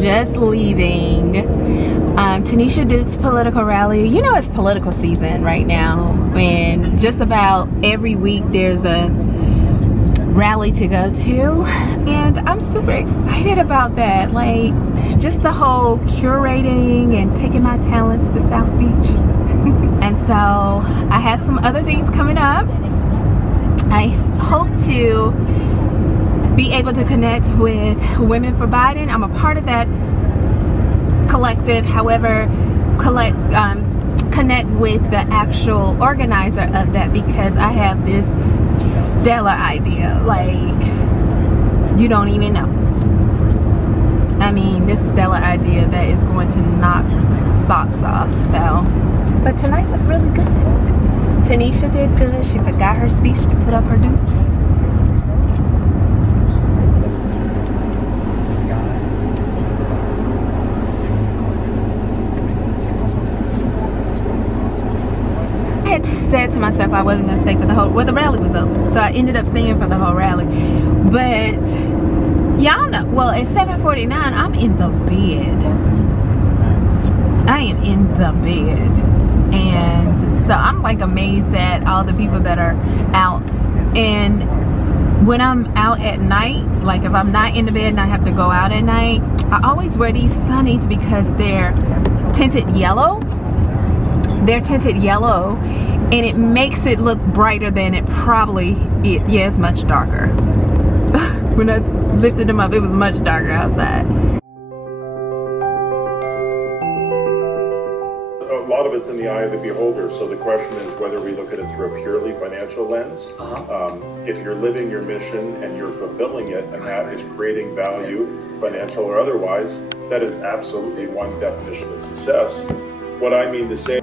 just leaving Tanisha Duke's political rally. You know, it's political season right now, and just about every week there's a rally to go to, and I'm super excited about that. Like, just the whole curating and taking my talents to South Beach. And so I have some other things coming up. I hope to be able to connect with Women for Biden. I'm a part of that collective. However, connect with the actual organizer of that, because I have this stellar idea. Like, you don't even know. I mean, this stellar idea that is going to knock socks off. So, but tonight was really good. Tanisha did good. She forgot her speech to put up her dukes. I had said to myself I wasn't gonna stay for the whole, well, the rally was over, so I ended up staying for the whole rally. But y'all know, well, at 7:49 I'm in the bed. I am in the bed, and so I'm like amazed at all the people that are out. And when I'm out at night, like if I'm not in the bed and I have to go out at night, I always wear these sunnies because they're tinted yellow. They're tinted yellow, and it makes it look brighter than it probably is. Yeah, it's much darker. When I lifted them up, it was much darker outside. A lot of it's in the eye of the beholder, so the question is whether we look at it through a purely financial lens. If you're living your mission and you're fulfilling it, and that is creating value, financial or otherwise, that is absolutely one definition of success. What I mean to say